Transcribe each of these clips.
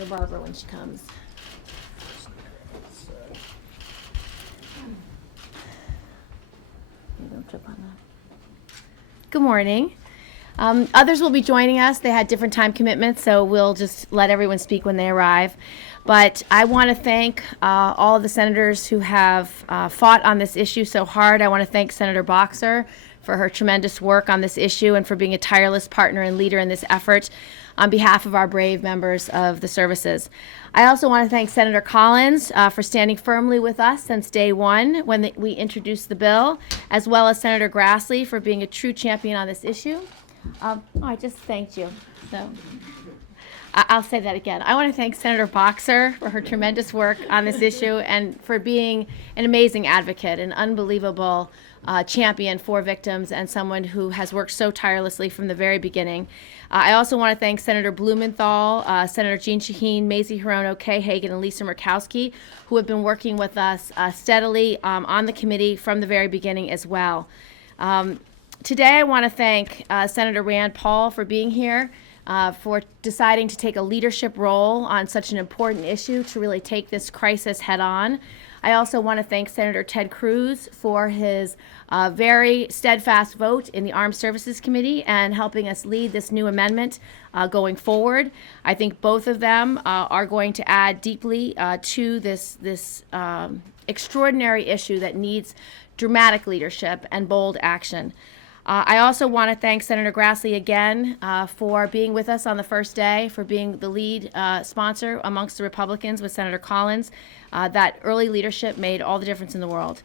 for Barbara when she comes. Don't trip on that. Good morning. Others will be joining us. They had different time commitments, so we'll just let everyone speak when they arrive. But I want to thank all of the senators who have fought on this issue so hard. I want to thank Senator Boxer for her tremendous work on this issue and for being a tireless partner and leader in this effort on behalf of our brave members of the services. I also want to thank Senator Collins for standing firmly with us since day one when we introduced the bill, as well as Senator Grassley for being a true champion on this issue. I just thanked you. So I'll say that again. I want to thank Senator Boxer for her tremendous work on this issue and for being an amazing advocate, an unbelievable champion for victims and someone who has worked so tirelessly from the very beginning. I also want to thank Senator Blumenthal, Senator Jean Shaheen, Mazie Hirono, Kay Hagan, and Lisa Murkowski, who have been working with us steadily on the committee from the very beginning as well. Today I want to thank Senator Rand Paul for being here, for deciding to take a leadership role on such an important issue to really take this crisis head on. I also want to thank Senator Ted Cruz for his very steadfast vote in the Armed Services Committee and helping us lead this new amendment going forward. I think both of them are going to add deeply to this extraordinary issue that needs dramatic leadership and bold action. I also want to thank Senator Grassley again for being with us on the first day, for being the lead sponsor amongst the Republicans with Senator Collins. That early leadership made all the difference in the world.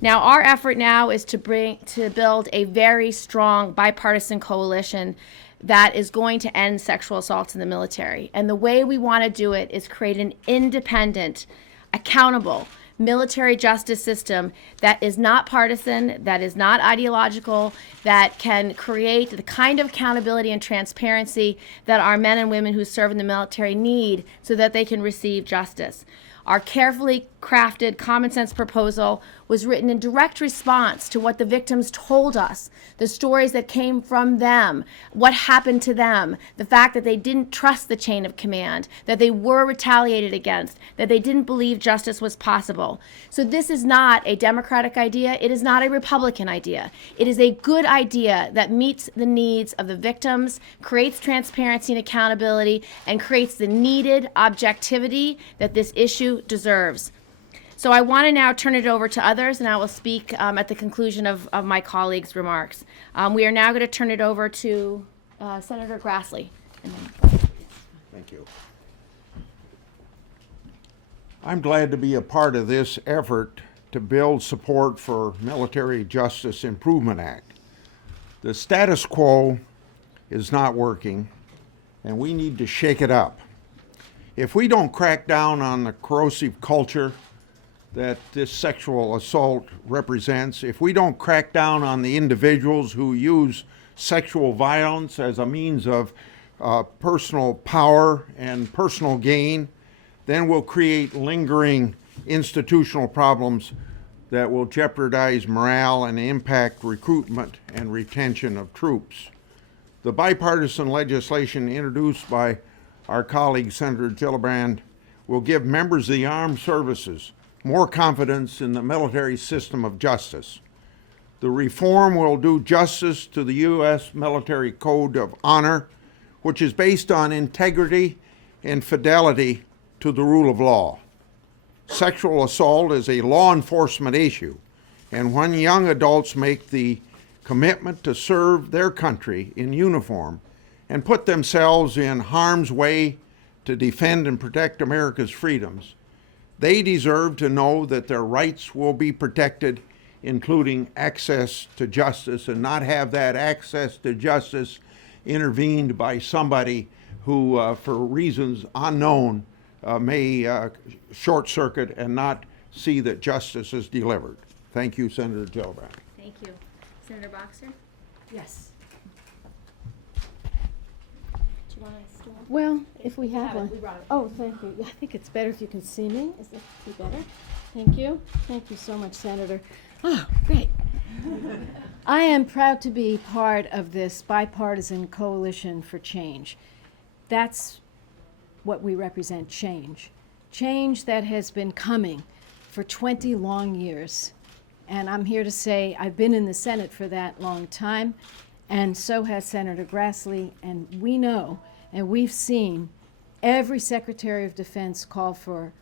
Now, our effort now is to build a very strong bipartisan coalition that is going to end sexual assaults in the military. And the way we want to do it is create an independent, accountable, military justice system that is not partisan, that is not ideological, that can create the kind of accountability and transparency that our men and women who serve in the military need so that they can receive justice. Our carefully crafted common sense proposal was written in direct response to what the victims told us, the stories that came from them, what happened to them, the fact that they didn't trust the chain of command, that they were retaliated against, that they didn't believe justice was possible. So this is not a Democratic idea. It is not a Republican idea. It is a good idea that meets the needs of the victims, creates transparency and accountability, and creates the needed objectivity that this issue deserves. So I want to now turn it over to others, and I will speak at the conclusion of my colleagues' remarks. We are now going to turn it over to Senator Grassley. Thank you. I'm glad to be a part of this effort to build support for Military Justice Improvement Act. The status quo is not working, and we need to shake it up. If we don't crack down on the corrosive culture that this sexual assault represents, if we don't crack down on the individuals who use sexual violence as a means of personal power and personal gain, then we'll create lingering institutional problems that will jeopardize morale and impact recruitment and retention of troops. The bipartisan legislation introduced by our colleague Senator Gillibrand will give members of the armed services more confidence in the military system of justice. The reform will do justice to the U.S. Military Code of Honor, which is based on integrity and fidelity to the rule of law. Sexual assault is a law enforcement issue, and when young adults make the commitment to serve their country in uniform and put themselves in harm's way to defend and protect America's freedoms, they deserve to know that their rights will be protected, including access to justice, and not have that access to justice intervened by somebody who, for reasons unknown, may short circuit and not see that justice is delivered. Thank you, Senator Gillibrand. Thank you. Senator Boxer? Yes. Do you want to stand? Well, if we have We one. brought it. Oh, thank you. I think it's better if you can see me. Is this be better? Thank you. Thank you so much, Senator. Oh, great. I am proud to be part of this bipartisan coalition for change. That's what we represent, change. Change that has been coming for 20 long years. And I'm here to say I've been in the Senate for that long time, and so has Senator Grassley, and we know, and we've seen every Secretary of Defense call for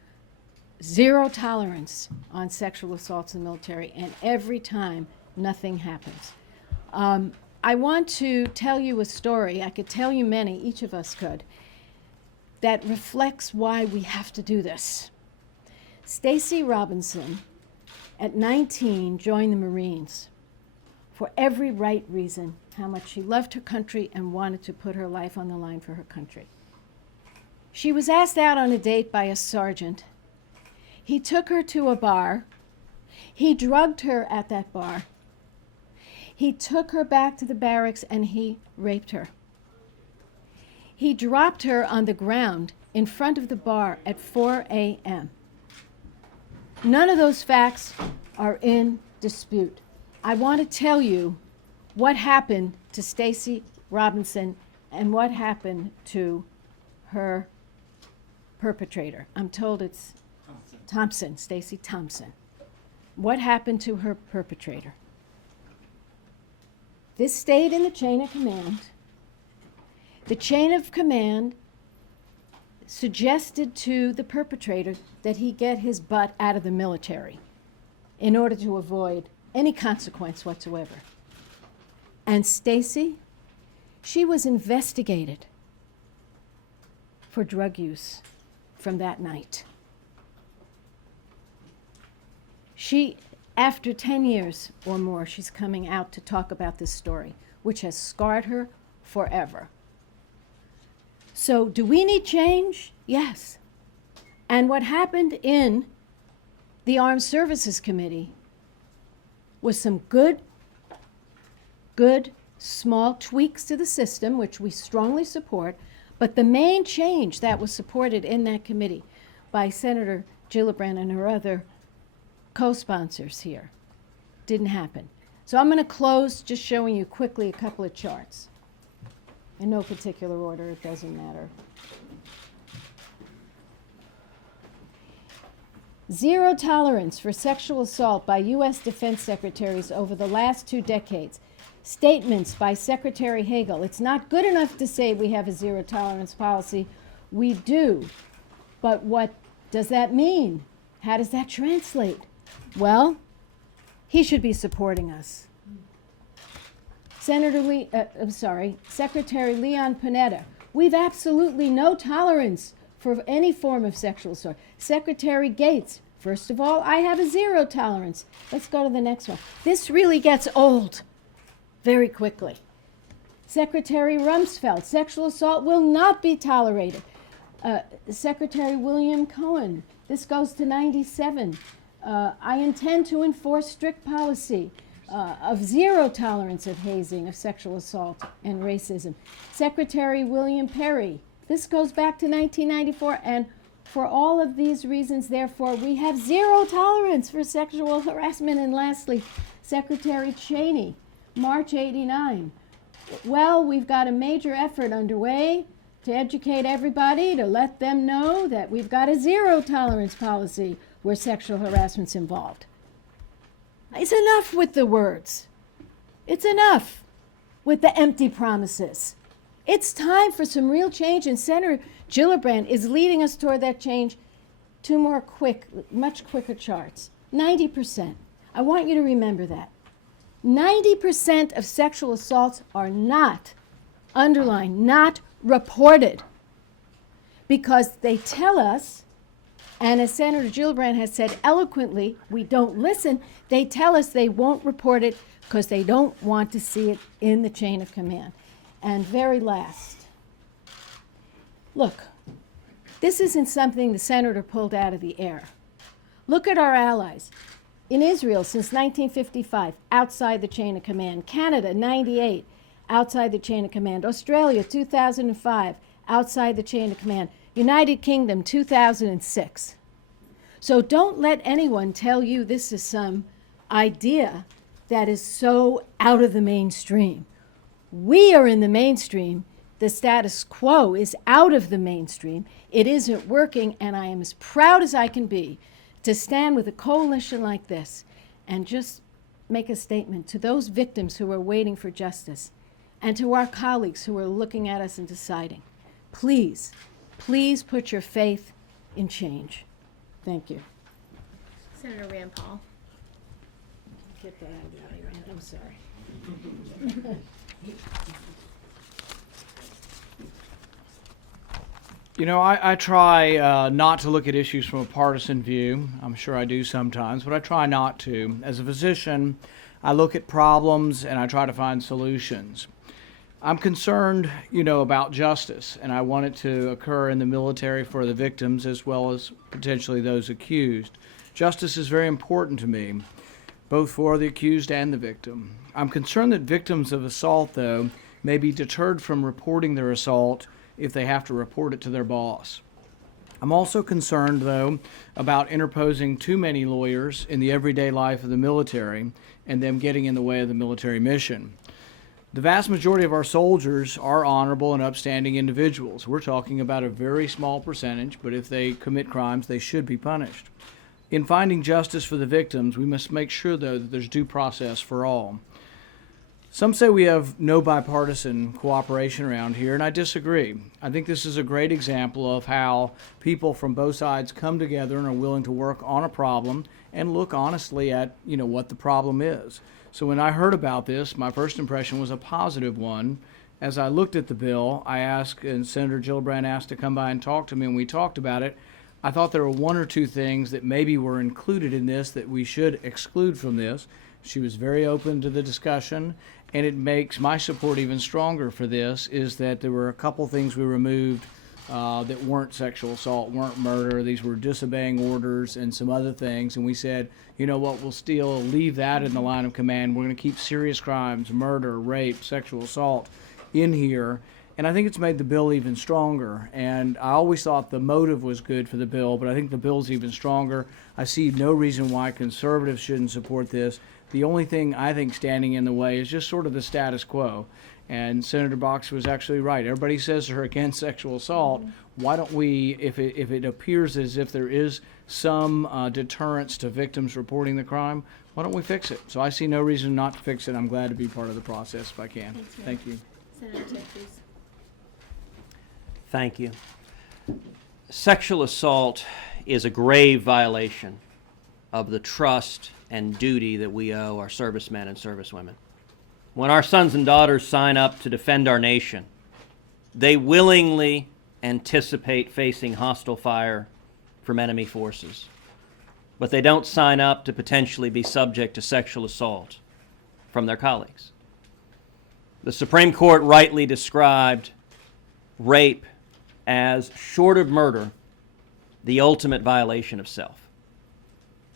zero tolerance on sexual assaults in the military, and every time nothing happens. I want to tell you a story. I could tell you many, each of us could, that reflects why we have to do this. Stacy Robinson, at 19, joined the Marines for every right reason, how much she loved her country and wanted to put her life on the line for her country. She was asked out on a date by a sergeant. He took her to a bar. He drugged her at that bar. He took her back to the barracks and he raped her. He dropped her on the ground in front of the bar at 4 a.m. None of those facts are in dispute. I want to tell you what happened to Stacy Robinson and what happened to her perpetrator. I'm told it's Thompson, Stacy Thompson. What happened to her perpetrator? This stayed in the chain of command. The chain of command suggested to the perpetrator that he get his butt out of the military in order to avoid any consequence whatsoever. And Stacy, she was investigated for drug use from that night. She, after 10 years or more, she's coming out to talk about this story, which has scarred her forever. So do we need change? Yes. And what happened in the Armed Services Committee was some good, small tweaks to the system, which we strongly support, but the main change that was supported in that committee by Senator Gillibrand and her other co-sponsors here didn't happen. So I'm going to close just showing you quickly a couple of charts. In no particular order, it doesn't matter. Zero tolerance for sexual assault by U.S. defense secretaries over the last 2 decades. Statements by Secretary Hagel. It's not good enough to say we have a zero tolerance policy. We do. But what does that mean? How does that translate? Well, he should be supporting us. Secretary Leon Panetta. We've absolutely no tolerance for any form of sexual assault. Secretary Gates. First of all, I have a zero tolerance. Let's go to the next one. This really gets old very quickly. Secretary Rumsfeld. Sexual assault will not be tolerated. Secretary William Cohen. This goes to 97. I intend to enforce strict policy of zero tolerance of hazing, of sexual assault, and racism. Secretary William Perry. This goes back to 1994, and for all of these reasons, therefore, we have zero tolerance for sexual harassment. And lastly, Secretary Cheney, March 89. Well, we've got a major effort underway to educate everybody, to let them know that we've got a zero tolerance policy where sexual harassment's involved. It's enough with the words. It's enough with the empty promises. It's time for some real change, and Senator Gillibrand is leading us toward that change. 2 more much quicker charts. 90%. I want you to remember that. 90% of sexual assaults are not, underlined, not reported, because they tell us, and as Senator Gillibrand has said eloquently, we don't listen. They tell us they won't report it because they don't want to see it in the chain of command. And very last, look, this isn't something the senator pulled out of the air. Look at our allies. In Israel, since 1955, outside the chain of command. Canada, 98, outside the chain of command. Australia, 2005, outside the chain of command. United Kingdom, 2006. So don't let anyone tell you this is some idea that is so out of the mainstream. We are in the mainstream The status quo is out of the mainstream. It isn't working, and I am as proud as I can be to stand with a coalition like this and just make a statement to those victims who are waiting for justice and to our colleagues who are looking at us and deciding. Please, please put your faith in change. Thank you. Senator Rand Paul. Get that out of the way, Rand. I'm sorry. You know, I try not to look at issues from a partisan view. I'm sure I do sometimes, but I try not to. As a physician, I look at problems and I try to find solutions. I'm concerned, about justice, and I want it to occur in the military for the victims as well as potentially those accused. Justice is very important to me, both for the accused and the victim. I'm concerned that victims of assault, though, may be deterred from reporting their assault if they have to report it to their boss. I'm also concerned, though, about interposing too many lawyers in the everyday life of the military and them getting in the way of the military mission. The vast majority of our soldiers are honorable and upstanding individuals. We're talking about a very small percentage, but if they commit crimes, they should be punished. In finding justice for the victims, we must make sure, though, that there's due process for all. Some say we have no bipartisan cooperation around here, and I disagree. I think this is a great example of how people from both sides come together and are willing to work on a problem and look honestly at, what the problem is. So when I heard about this, my first impression was a positive one. As I looked at the bill, I asked, and Senator Gillibrand asked to come by and talk to me, and we talked about it. I thought there were one or two things that maybe were included in this that we should exclude from this. She was very open to the discussion, and it makes my support even stronger for this, is that there were a couple things we removed that weren't sexual assault, weren't murder. These were disobeying orders and some other things. And we said, you know what, we'll still leave that in the line of command. We're going to keep serious crimes, murder, rape, sexual assault in here. And I think it's made the bill even stronger. And I always thought the motive was good for the bill, but I think the bill's even stronger. I see no reason why conservatives shouldn't support this. The only thing I think standing in the way is just sort of the status quo. And Senator Boxer was actually right. Everybody says they're against sexual assault. Why don't we, if it appears as if there is some deterrence to victims reporting the crime, why don't we fix it? So I see no reason not to fix it. I'm glad to be part of the process if I can. Thank you. Senator Cruz. Thank you. Sexual assault is a grave violation of the trust and duty that we owe our servicemen and servicewomen. When our sons and daughters sign up to defend our nation, they willingly anticipate facing hostile fire from enemy forces. But they don't sign up to potentially be subject to sexual assault from their colleagues. The Supreme Court rightly described rape as, short of murder, the ultimate violation of self.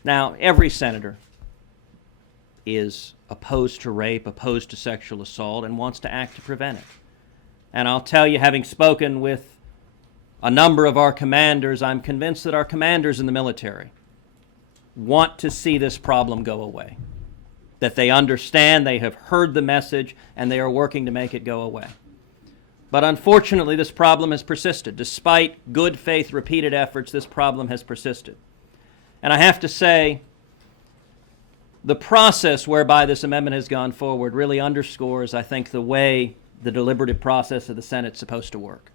Now, every senator is opposed to rape, opposed to sexual assault, and wants to act to prevent it. And I'll tell you, having spoken with a number of our commanders, I'm convinced that our commanders in the military want to see this problem go away, that they understand, they have heard the message, and they are working to make it go away. But unfortunately, this problem has persisted. Despite good faith, repeated efforts, this problem has persisted. And I have to say, the process whereby this amendment has gone forward really underscores, I think, the way the deliberative process of the Senate is supposed to work.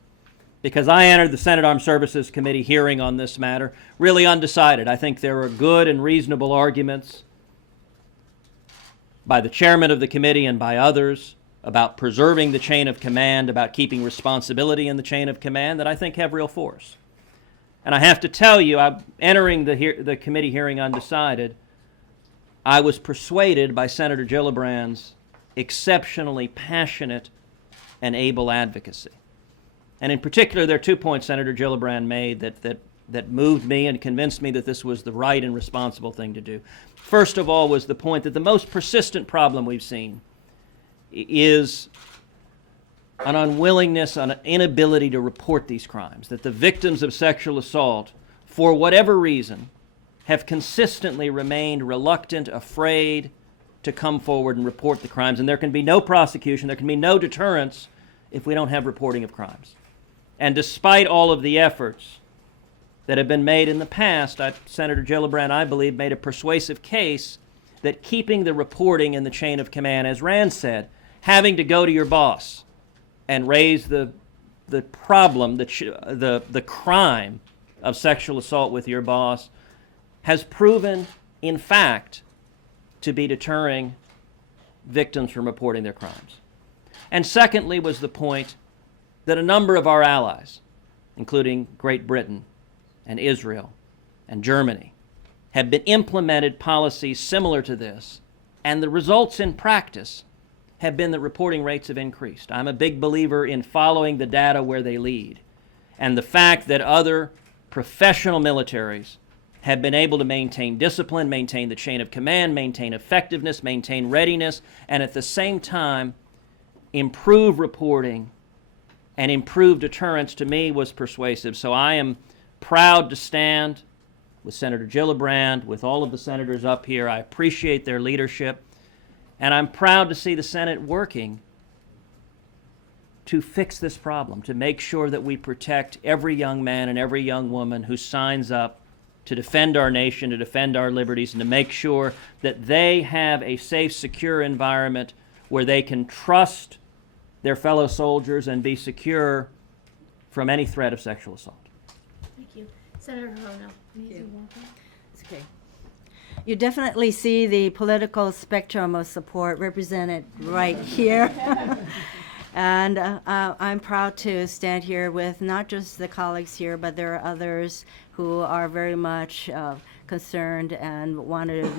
Because I entered the Senate Armed Services Committee hearing on this matter really undecided. I think there were good and reasonable arguments by the chairman of the committee and by others about preserving the chain of command, about keeping responsibility in the chain of command that I think have real force. And I have to tell you, entering the committee hearing undecided, I was persuaded by Senator Gillibrand's exceptionally passionate and able advocacy. And in particular, there are 2 points Senator Gillibrand made that moved me and convinced me that this was the right and responsible thing to do. First of all was the point that the most persistent problem we've seen is an unwillingness, an inability to report these crimes, that the victims of sexual assault, for whatever reason, have consistently remained reluctant, afraid to come forward and report the crimes. And there can be no prosecution, there can be no deterrence if we don't have reporting of crimes. And despite all of the efforts that have been made in the past, Senator Gillibrand, I believe, made a persuasive case that keeping the reporting in the chain of command, as Rand said, having to go to your boss and raise the problem, the crime of sexual assault with your boss, has proven, in fact, to be deterring victims from reporting their crimes. And secondly was the point that a number of our allies, including Great Britain and Israel and Germany, have been implemented policies similar to this, and the results in practice have been that reporting rates have increased. I'm a big believer in following the data where they lead, and the fact that other professional militaries have been able to maintain discipline, maintain the chain of command, maintain effectiveness, maintain readiness, and at the same time improve reporting and improve deterrence, to me was persuasive. So I am proud to stand with Senator Gillibrand, with all of the senators up here. I appreciate their leadership, and I'm proud to see the Senate working to fix this problem, to make sure that we protect every young man and every young woman who signs up to defend our nation, to defend our liberties, and to make sure that they have a safe, secure environment where they can trust their fellow soldiers and be secure from any threat of sexual assault. Thank you. Senator Hirono. It's okay. You definitely see the political spectrum of support represented right here. And I'm proud to stand here with not just the colleagues here, but there are others who are very much concerned and want to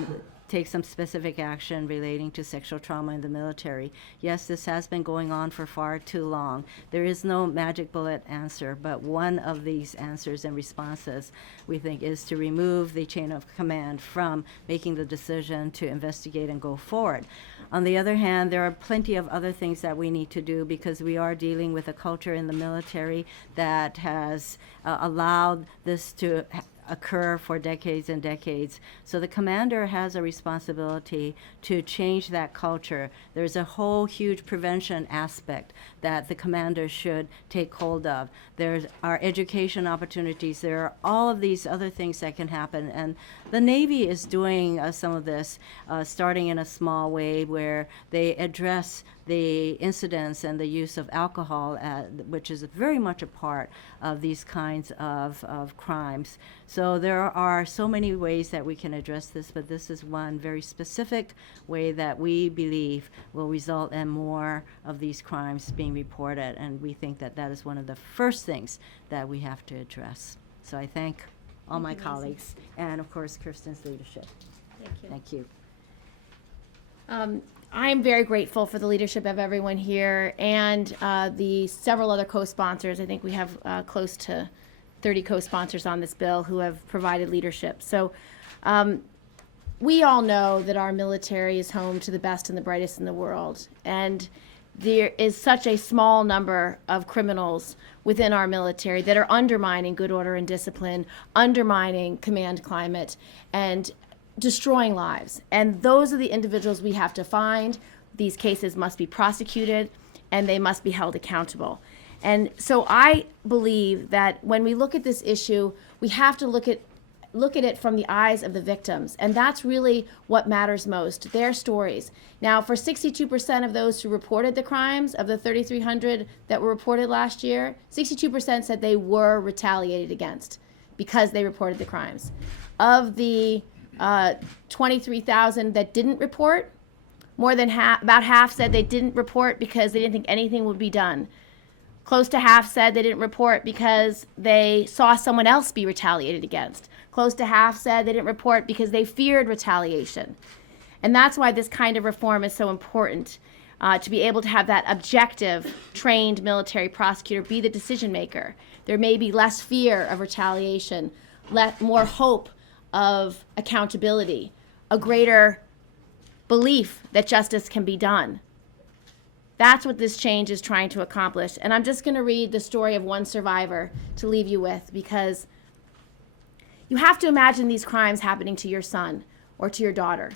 take some specific action relating to sexual trauma in the military. Yes, this has been going on for far too long. There is no magic bullet answer, but one of these answers and responses, we think, is to remove the chain of command from making the decision to investigate and go forward. On the other hand, there are plenty of other things that we need to do, because we are dealing with a culture in the military that has allowed this to occur for decades and decades. So the commander has a responsibility to change that culture. There's a whole huge prevention aspect that the commander should take hold of. There's our education opportunities. There are all of these other things that can happen. And the Navy is doing some of this, starting in a small way, where they address the incidents and the use of alcohol, which is very much a part of these kinds of crimes. So there are so many ways that we can address this, but this is one very specific way that we believe will result in more of these crimes being reported, and we think that that is one of the first things that we have to address. So I thank all my colleagues, and of course Kirsten's leadership. Thank you. Thank you. I am very grateful for the leadership of everyone here and the several other co-sponsors. I think we have close to 30 co-sponsors on this bill who have provided leadership. So we all know that our military is home to the best and the brightest in the world. And there is such a small number of criminals within our military that are undermining good order and discipline, undermining command climate, and destroying lives. And those are the individuals we have to find. These cases must be prosecuted, and they must be held accountable. And so I believe that when we look at this issue, we have to look at it from the eyes of the victims. And that's really what matters most, their stories. Now, for 62% of those who reported the crimes, of the 3,300 that were reported last year, 62% said they were retaliated against because they reported the crimes. Of the 23,000 that didn't report, more than half, about half said they didn't report because they didn't think anything would be done. Close to half said they didn't report because they saw someone else be retaliated against. Close to half said they didn't report because they feared retaliation. And that's why this kind of reform is so important, to be able to have that objective, trained military prosecutor be the decision maker. There may be less fear of retaliation, more hope of accountability, a greater belief that justice can be done. That's what this change is trying to accomplish. And I'm just going to read the story of one survivor to leave you with, because you have to imagine these crimes happening to your son or to your daughter.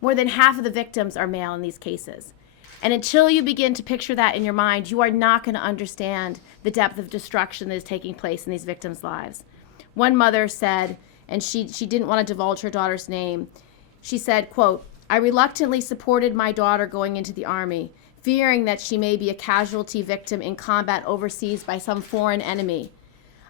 More than half of the victims are male in these cases. And until you begin to picture that in your mind, you are not going to understand the depth of destruction that is taking place in these victims' lives. One mother said, and she didn't want to divulge her daughter's name, she said, quote, "I reluctantly supported my daughter going into the Army, fearing that she may be a casualty victim in combat overseas by some foreign enemy.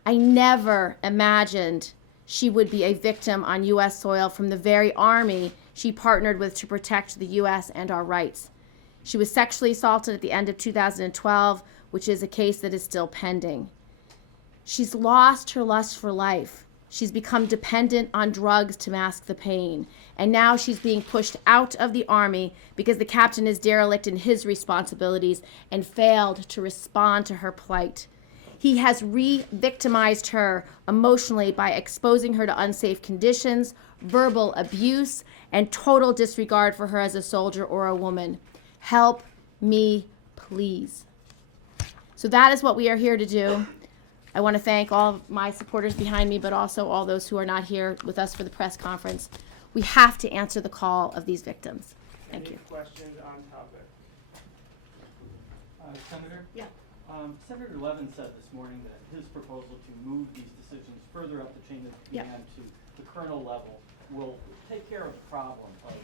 I never imagined she would be a victim on U.S. soil from the very Army she partnered with to protect the U.S. and our rights. She was sexually assaulted at the end of 2012, which is a case that is still pending. She's lost her lust for life. She's become dependent on drugs to mask the pain. And now she's being pushed out of the Army because the captain is derelict in his responsibilities and failed to respond to her plight. He has re-victimized her emotionally by exposing her to unsafe conditions, verbal abuse, and total disregard for her as a soldier or a woman. Help me, please." So that is what we are here to do. I want to thank all of my supporters behind me, but also all those who are not here with us for the press conference. We have to answer the call of these victims. Thank you. Any questions on topic? Senator? Yeah. Senator Levin said this morning that his proposal to move these decisions further up the chain of command to the colonel level will take care of the problem of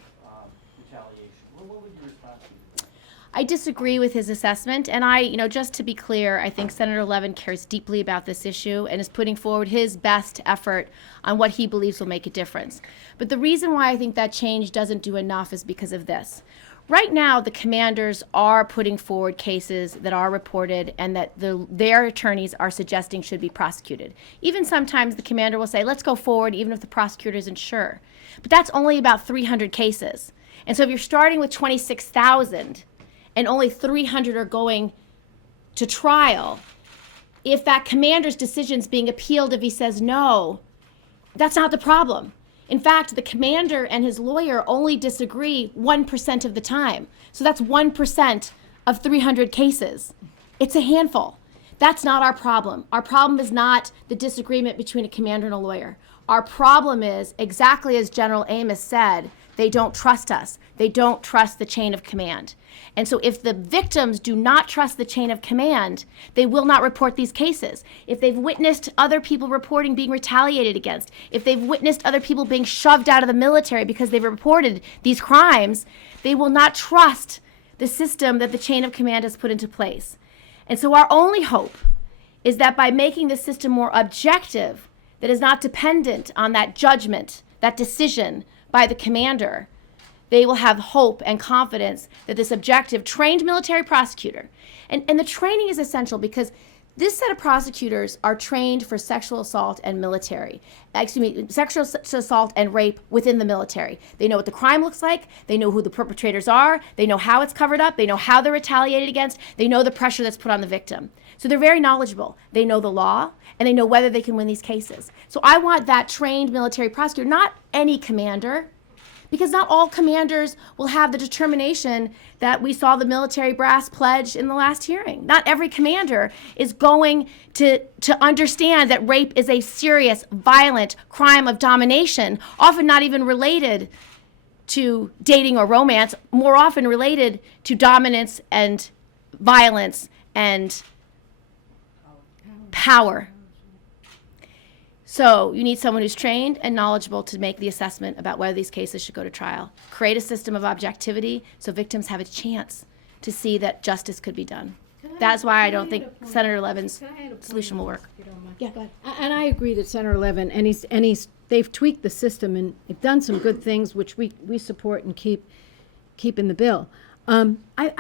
retaliation. What would your response be to that? I disagree with his assessment, and just to be clear, I think Senator Levin cares deeply about this issue and is putting forward his best effort on what he believes will make a difference. But the reason why I think that change doesn't do enough is because of this. Right now, the commanders are putting forward cases that are reported and that their attorneys are suggesting should be prosecuted. Even sometimes the commander will say, let's go forward even if the prosecutor isn't sure. But that's only about 300 cases. And so if you're starting with 26,000 and only 300 are going to trial, if that commander's decision is being appealed, if he says no, that's not the problem. In fact, the commander and his lawyer only disagree 1% of the time. So that's 1% of 300 cases. It's a handful. That's not our problem. Our problem is not the disagreement between a commander and a lawyer. Our problem is, exactly as General Amos said, they don't trust us. They don't trust the chain of command. And so if the victims do not trust the chain of command, they will not report these cases. If they've witnessed other people reporting being retaliated against, if they've witnessed other people being shoved out of the military because they've reported these crimes, they will not trust the system that the chain of command has put into place. And so our only hope is that by making the system more objective, that is not dependent on that judgment, that decision by the commander, they will have hope and confidence that this objective, trained military prosecutor, and the training is essential because this set of prosecutors are trained for sexual assault and sexual assault and rape within the military. They know what the crime looks like. They know who the perpetrators are. They know how it's covered up. They know how they're retaliated against. They know the pressure that's put on the victim. So they're very knowledgeable. They know the law, and they know whether they can win these cases. So I want that trained military prosecutor, not any commander, because not all commanders will have the determination that we saw the military brass pledge in the last hearing. Not every commander is going to understand that rape is a serious, violent crime of domination, often not even related to dating or romance, more often related to dominance and violence and power. So you need someone who's trained and knowledgeable to make the assessment about whether these cases should go to trial. Create a system of objectivity so victims have a chance to see that justice could be done. That's why I don't think Senator Levin's solution will work. Yeah, go ahead. And I agree that Senator Levin, they've tweaked the system and they've done some good things which we support and keep in the bill. I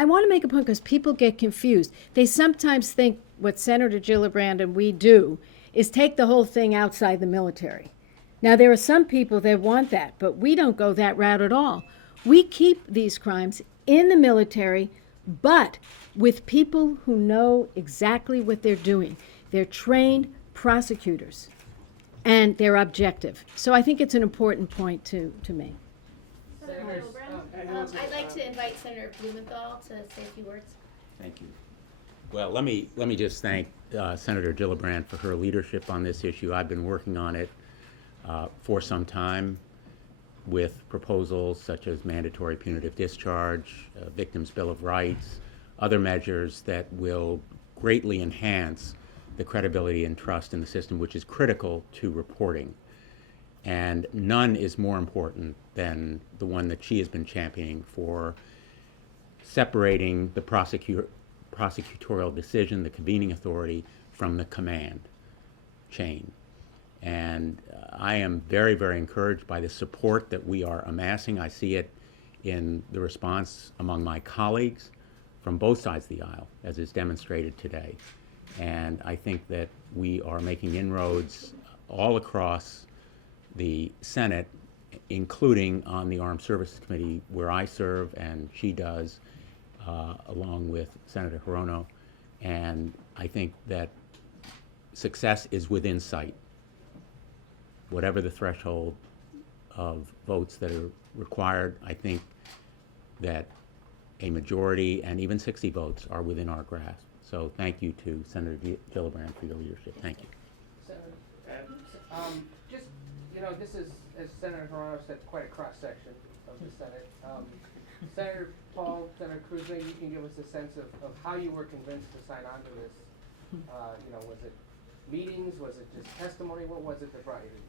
want to make a point because people get confused. They sometimes think what Senator Gillibrand and we do is take the whole thing outside the military. Now, there are some people that want that, but we don't go that route at all. We keep these crimes in the military, but with people who know exactly what they're doing. They're trained prosecutors, and they're objective. So I think it's an important point to make. I'd like to invite Senator Blumenthal to say a few words. Thank you. Well, let me just thank Senator Gillibrand for her leadership on this issue. I've been working on it for some time. with proposals such as mandatory punitive discharge, Victims' Bill of Rights, other measures that will greatly enhance the credibility and trust in the system, which is critical to reporting. And none is more important than the one that she has been championing for separating the prosecutorial decision, the convening authority, from the command chain. And I am very, very encouraged by the support that we are amassing. I see it in the response among my colleagues from both sides of the aisle, as is demonstrated today. And I think that we are making inroads all across the Senate, including on the Armed Services Committee, where I serve and she does, along with Senator Hirono. And I think that success is within sight. Whatever the threshold of votes that are required, I think that a majority and even 60 votes are within our grasp. So thank you to Senator Gillibrand for your leadership. Thank you. Just, you know, this is, as Senator Hirono said, quite a cross-section of the Senate. Senator Paul, Senator Cruz, maybe you can give us a sense of how you were convinced to sign on to this. You know, was it meetings? Was it just testimony? What was it that brought you to this?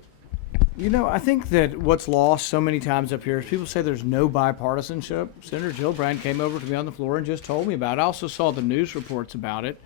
You know, I think that what's lost so many times up here is people say there's no bipartisanship. Senator Gillibrand came over to me on the floor and just told me about it. I also saw the news reports about it,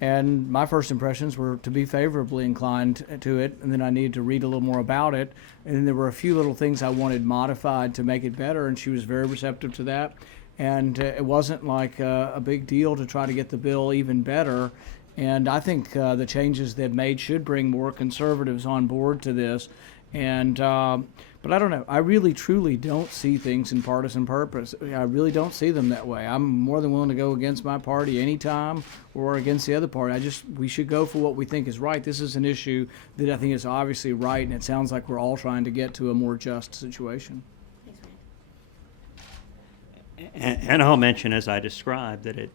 and my first impressions were to be favorably inclined to it, and then I needed to read a little more about it, and then there were a few little things I wanted modified to make it better, and she was very receptive to that. And it wasn't like a big deal to try to get the bill even better. And I think the changes they've made should bring more conservatives on board to this. And but I don't know. I really, truly don't see things in partisan purpose. I really don't see them that way. I'm more than willing to go against my party anytime or against the other party. We should go for what we think is right. This is an issue that I think is obviously right, and it sounds like we're all trying to get to a more just situation. And I'll mention, as I described, that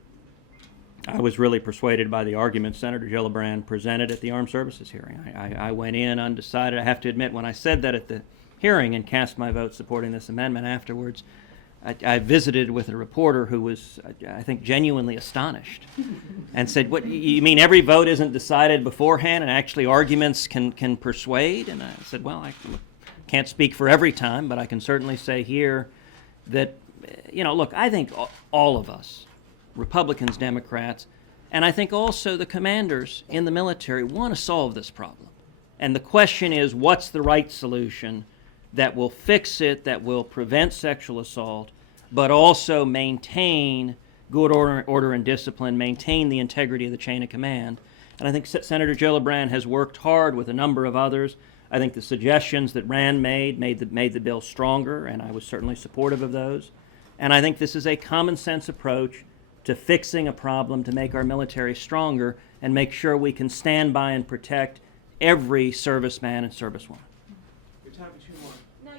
I was really persuaded by the arguments Senator Gillibrand presented at the Armed Services hearing. I went in undecided. I have to admit, when I said that at the hearing and cast my vote supporting this amendment afterwards, I visited with a reporter who was, I think, genuinely astonished and said, "What, you mean every vote isn't decided beforehand and actually arguments can persuade?" And I said, well, I can't speak for every time, but I can certainly say here that, you know, look, I think all of us, Republicans, Democrats, and I think also the commanders in the military want to solve this problem. And the question is, what's the right solution that will fix it, that will prevent sexual assault, but also maintain good order and discipline, maintain the integrity of the chain of command? And I think Senator Gillibrand has worked hard with a number of others. I think the suggestions that Rand made the bill stronger, and I was certainly supportive of those. And I think this is a common sense approach to fixing a problem to make our military stronger and make sure we can stand by and protect every serviceman and servicewoman. Your time for two more. No,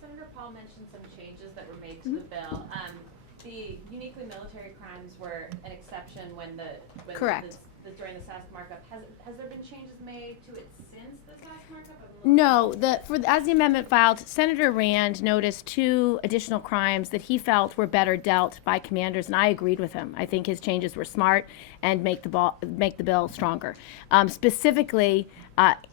Senator Paul mentioned some changes that were made to the bill. The uniquely military crimes were an exception when Correct. During the SASC markup. Has there been changes made to it since the SASC markup? No, as the amendment filed, Senator Rand noticed 2 additional crimes that he felt were better dealt by commanders, and I agreed with him. I think his changes were smart and make the bill stronger. Specifically,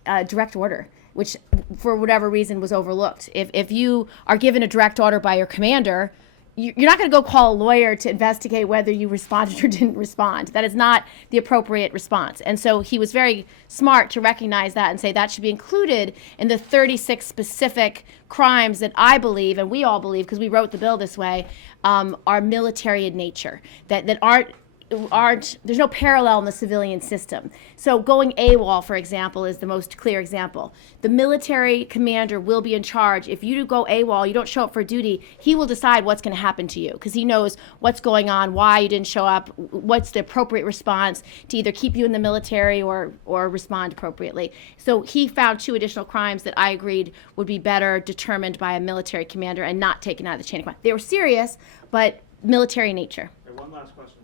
direct order, which for whatever reason was overlooked. If you are given a direct order by your commander, you're not going to go call a lawyer to investigate whether you responded or didn't respond. That is not the appropriate response. And so he was very smart to recognize that and say that should be included in the 36 specific crimes that I believe, and we all believe because we wrote the bill this way, are military in nature, that aren't, there's no parallel in the civilian system. So going AWOL, for example, is the most clear example. The military commander will be in charge. If you go AWOL, you don't show up for duty, he will decide what's going to happen to you because he knows what's going on, why you didn't show up, what's the appropriate response to either keep you in the military or respond appropriately. So he found 2 additional crimes that I agreed would be better determined by a military commander and not taken out of the chain of command. They were serious, but military in nature. Okay, one last question.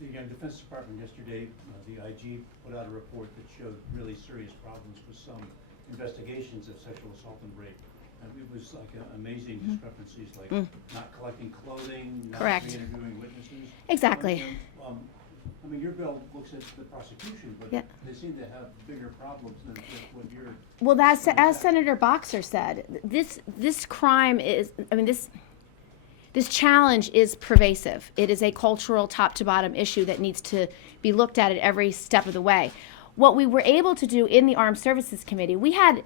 The Defense Department yesterday, the IG put out a report that showed really serious problems with some investigations of sexual assault and rape. It was like amazing discrepancies, like not collecting clothing, not Correct. re-interviewing witnesses. Exactly. I mean, your bill looks at the prosecution, but Yeah. they seem to have bigger problems than what you're. Well, that's, as Senator Boxer said, this crime is, I mean, this challenge is pervasive. It is a cultural top to bottom issue that needs to be looked at every step of the way. What we were able to do in the Armed Services Committee, we had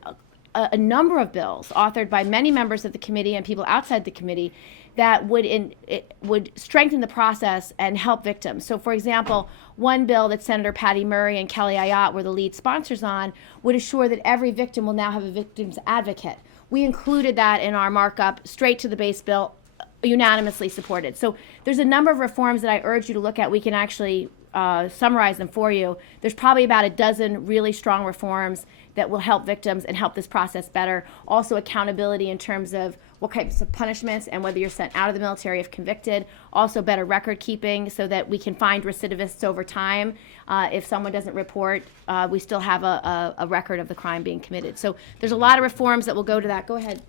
a number of bills authored by many members of the committee and people outside the committee that would strengthen the process and help victims. So, for example, one bill that Senator Patty Murray and Kelly Ayotte were the lead sponsors on would assure that every victim will now have a victim's advocate. We included that in our markup, straight to the base bill, unanimously supported. So there's a number of reforms that I urge you to look at. We can actually summarize them for you. There's probably about a dozen really strong reforms that will help victims and help this process better. Also accountability in terms of what types of punishments and whether you're sent out of the military if convicted. Also better record keeping so that we can find recidivists over time. If someone doesn't report, we still have a record of the crime being committed. So there's a lot of reforms that will go to that. Go ahead,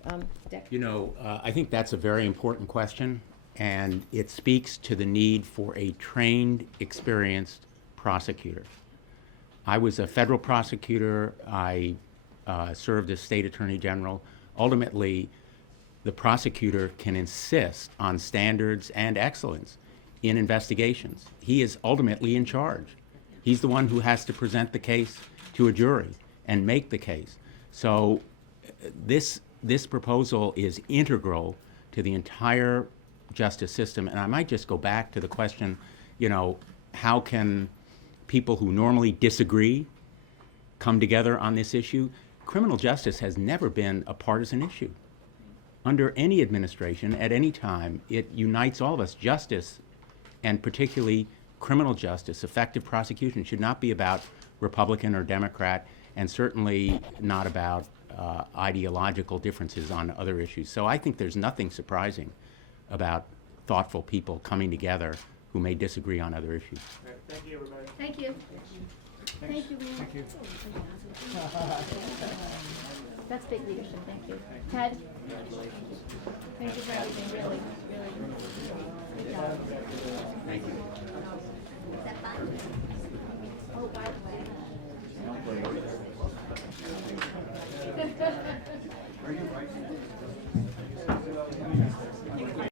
Dick. You know, I think that's a very important question, and it speaks to the need for a trained, experienced prosecutor. I was a federal prosecutor. I served as state attorney general. Ultimately, the prosecutor can insist on standards and excellence in investigations. He is ultimately in charge. He's the one who has to present the case to a jury and make the case. So this proposal is integral to the entire justice system. And I might just go back to the question, you know, how can people who normally disagree come together on this issue? Criminal justice has never been a partisan issue. Under any administration, at any time, it unites all of us. Justice, and particularly criminal justice, effective prosecution, should not be about Republican or Democrat, and certainly not about ideological differences on other issues. So I think there's nothing surprising about thoughtful people coming together who may disagree on other issues. All right, thank you, everybody. Thank you. Thank you, Lee. Thank you. That's big leadership. Thank you. Ted? Thank you for everything, really, really. Good job. Thank you. Is that fun?